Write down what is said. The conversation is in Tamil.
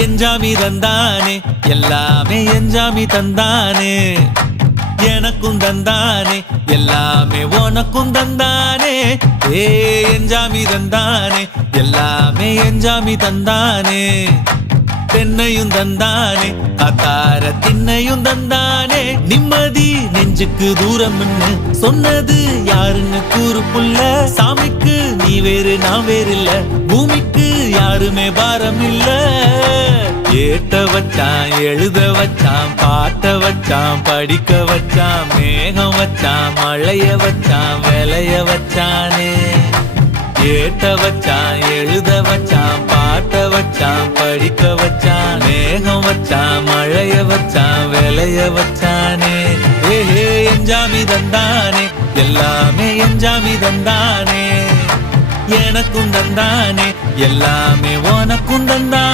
எஞ்சாமி தந்தானே எல்லாமே எஞ்சாமி தந்தானே எனக்கும் தந்தானே எல்லாமே உனக்கும் தந்தானே ஏ எஞ்சாமி தந்தானே எல்லாமே எஞ்சாமி தந்தானே தென்னையும் தந்தானே காத்தார திண்ணையும் தந்தானே நிம்மதி நெஞ்சுக்கு தூரம்னு சொன்னது யாருன்னு கூறு புள்ள சாமிக்கு நீ வேறு நான் வேறு இல்ல பூமிக்கு யாருமே பாரம் இல்ல ஏத்த வச்சான் எழுத வச்சான் பாட்ட வச்சான் படிக்க வச்சான் மேகம் வச்சான் மழைய வச்சான் விளைய வச்சானே ஏத்த வச்சான் எழுத வச்சான் பாட்ட வச்சான் படிக்க வச்சான் மேகம் வச்சான் மழைய வச்சான் விளைய வச்சானே ஏஹே எஞ்சாமி தந்தானே எல்லாமே எஞ்சாமி தந்தானே எனக்கும் தந்தானே எல்லாமே உனக்கும் தந்தானே